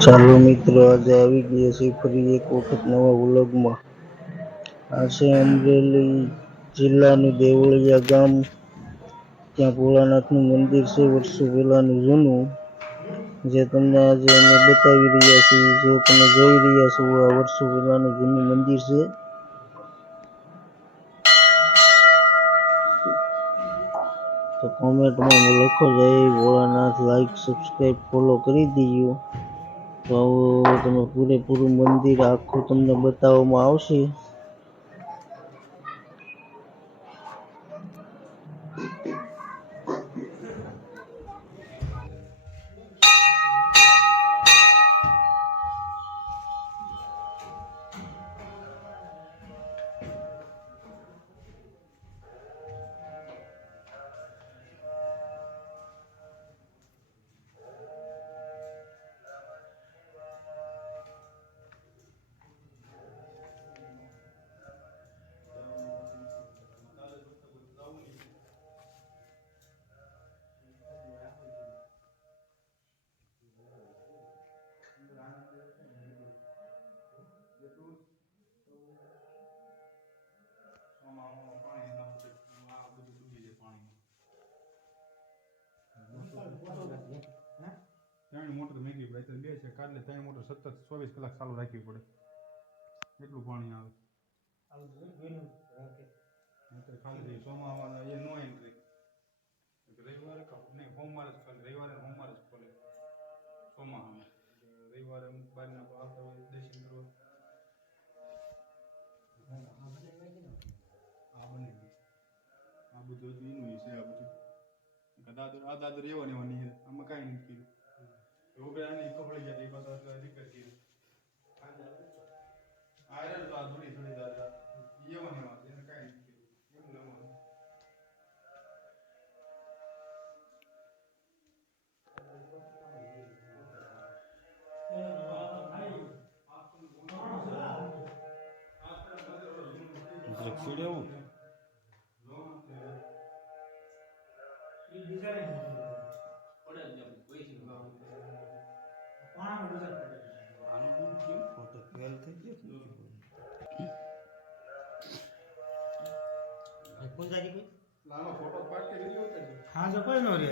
ચાલો મિત્રો, આજે આવી ગયા છે ફરી એક વખત નવા વ્લોગમાં. આ છે અમરેલી જિલ્લાનું દેવળિયા ગામ. ત્યાં ભોળાનાથનું મંદિર છે, વર્ષો પહેલાનું જૂનું. જે તમને આજે અમે બતાવી રહ્યા છીએ, જે તમે જોઈ રહ્યા છો, આ વર્ષો પહેલાનું જૂનું મંદિર છે. તો કોમેન્ટમાં લખો જય ભોળાનાથ લાઈક સબસ્ક્રાઈબ ફોલો કરી દીજો. તો તમે પૂરેપૂરું મંદિર આખું તમને બતાવવામાં આવશે. બે કાલે ત્રણ મોટર સતત ચોવીસ કલાક ચાલુ રાખવી પડે. એટલું પાણી આવે? ખાલી થઈ સોમવારના એ નો એન્ટ્રી રવિવારે નહીં, સોમવારે જ રવિવારે સોમવારે જ ખોલે. સોમાહામાં રવિવારે અમુક બહારના આવતા હોય, દર્શન આ બધું એનું છે, આ બધું. દાદર, આ દાદર એવા ને એવા નહીં આમાં કાંઈ નથી કર્યું. રોગડા આની પાછા એટલે દિક્કત કીધું આ રે તો આ થોડી થોડી દાદર એવા ને એવા છે, એને કાંઈ નથી કીધું એમ પૂંજાજી કોઈ લાલો ફોટો પાડ કે વિડિયો ઉતારજો હા જો કોઈ નો રે